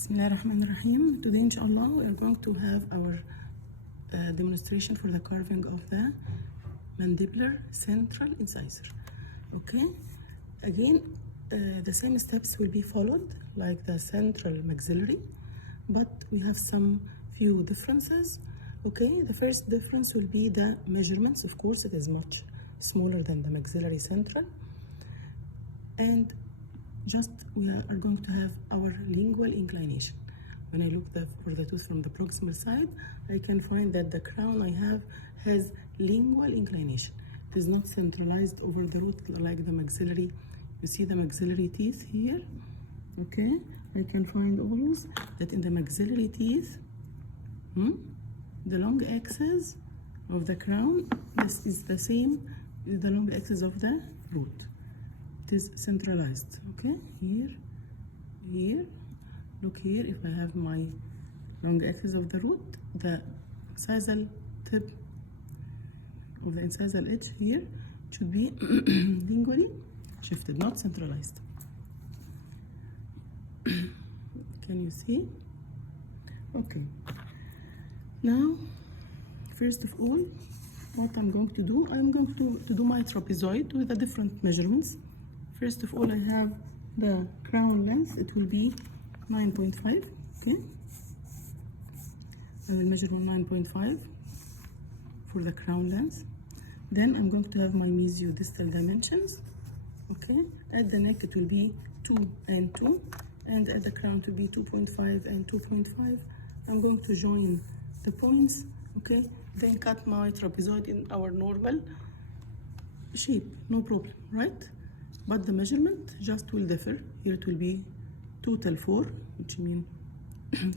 Bismillahirrahmanirrahim. Today, inshallah, we are going to have our demonstration for the carving of the mandibular central incisor. Okay, again, the same steps will be followed like the central maxillary, but we have some few differences. Okay, the first difference will be the measurements. Of course, it is much smaller than the maxillary central, and just we are going to have our lingual inclination. When I look for the tooth from the proximal side, I can find that the crown I have has lingual inclination. It is not centralized over the root like the maxillary. You see the maxillary teeth here? Okay, I can find always that in the maxillary teeth, the long axis of the crown, this is the same with the long axis of the root. It is centralized. Okay, here, look here. If I have my long axis of the root, the incisal tip of the incisal edge here should be lingually shifted, not centralized. Can you see? Okay, now first of all, what I'm going to do, I'm going to do my trapezoid with the different measurements. First of all, I have the crown length. It will be 9.5. Okay, I will measure 9.5 for the crown length. Then I'm going to have my mesiodistal dimensions. Okay, at the neck it will be 2 and 2, and at the crown it will be 2.5 and 2.5. I'm going to join the points. Okay, then cut my trapezoid in our normal shape, no problem, right? But the measurement just will differ. Here it will be 2 till 4, which means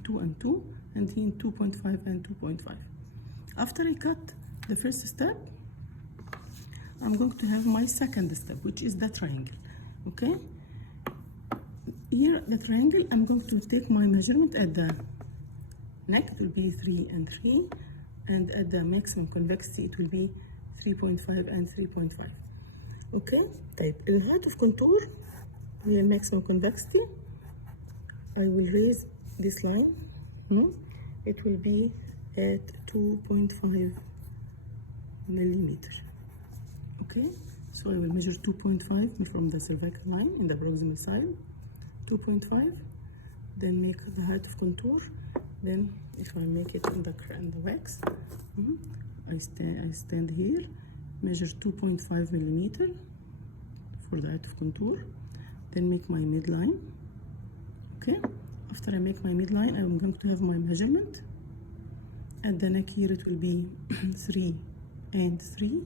2 and 2, and here 2.5 and 2.5. After I cut the first step, I'm going to have my second step, which is the triangle. Okay, here the triangle, I'm going to take my measurement at the neck. It will be 3 and 3, and at the maximum convexity it will be 3.5 and 3.5. Okay, طيب الهات of contour هي maximum convexity. I will raise this line. It will be at 2.5 millimeter. Okay, so I will measure 2.5 from the cervical line in the proximal side, 2.5, then make the height of contour. Then if I make it in the wax, I stand here, measure 2.5 millimeter for the height of contour, then make my midline. Okay, after I make my midline, I'm going to have my measurement. At the neck here it will be 3 and 3.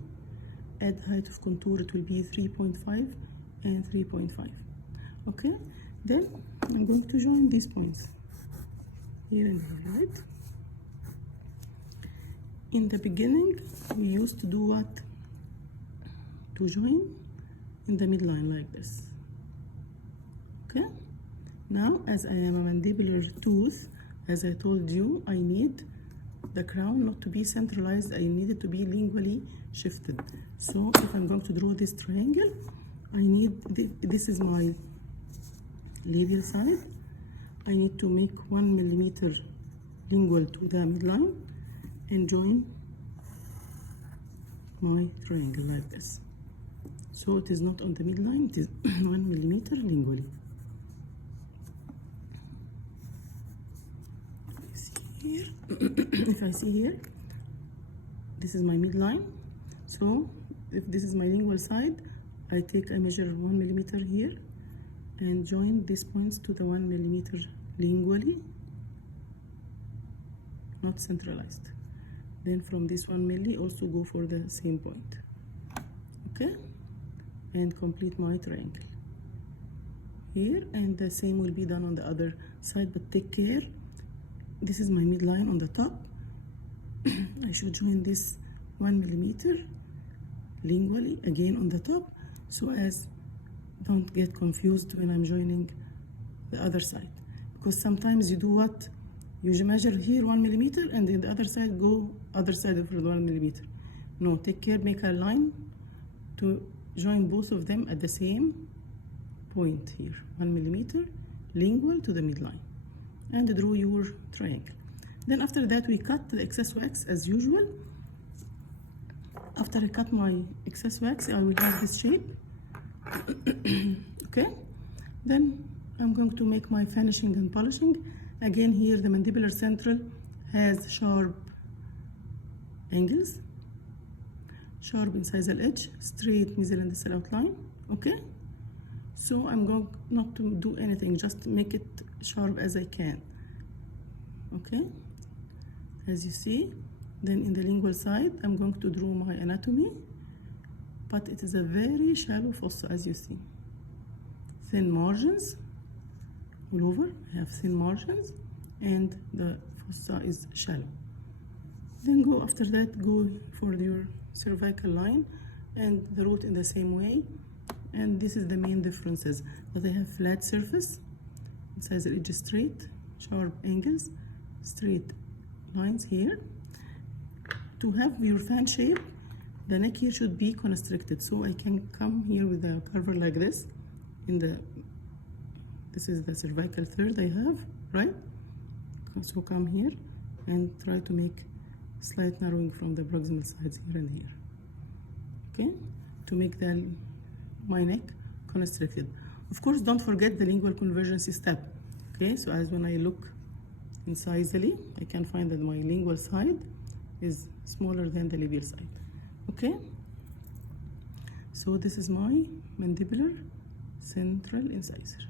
At the height of contour it will be 3.5 and 3.5. Okay, then I'm going to join these points here and here, right? In the beginning we used to do what? To join in the midline like this. Okay, now as I am a mandibular tooth, as I told you, I need the crown not to be centralized. I need it to be lingually shifted. So if I'm going to draw this triangle, I need this is my labial side. I need to make 1 millimeter lingual to the midline and join my triangle like this. So it is not on the midline, it is 1 millimeter lingually. Here, if I see here, this is my midline. So if this is my lingual side, I measure 1 millimeter here and join these points to the 1 millimeter lingually, not centralized. Then from this 1 milli also go for the same point. Okay, and complete my triangle here, and the same will be done on the other side, but take care. This is my midline on the top. I should join this 1 millimeter lingually again on the top, so as don't get confused when I'm joining the other side, because sometimes you do what? You measure here 1 millimeter and then the other side go other side of the 1 millimeter. No, take care, make a line to join both of them at the same point here, 1 millimeter lingual to the midline. and draw your triangle. Then after that we cut the excess wax as usual. After I cut my excess wax, I will have this shape. Okay, then I'm going to make my finishing and polishing. Again, here the mandibular central has sharp angles, sharp incisal edge, straight mesial and distal outline. Okay, so I'm going not to do anything, just make it sharp as I can. Okay, as you see. Then in the lingual side, I'm going to draw my anatomy, but it is a very shallow fossa, as you see. Thin margins all over. I have thin margins, and the fossa is shallow. Then go after that, go for your cervical line and the root in the same way. And this is the main differences, that I have flat surface, incisor edge straight, sharp angles, straight lines here. To have your fan shape, the neck here should be constricted, so I can come here with a curver like this. This is the cervical third I have, right? So come here and try to make slight narrowing from the proximal sides here and here. Okay, to make my neck constricted. Of course, don't forget the lingual convergence step. Okay, so as when I look incisally, I can find that my lingual side is smaller than the labial side. Okay, so this is my mandibular central incisor.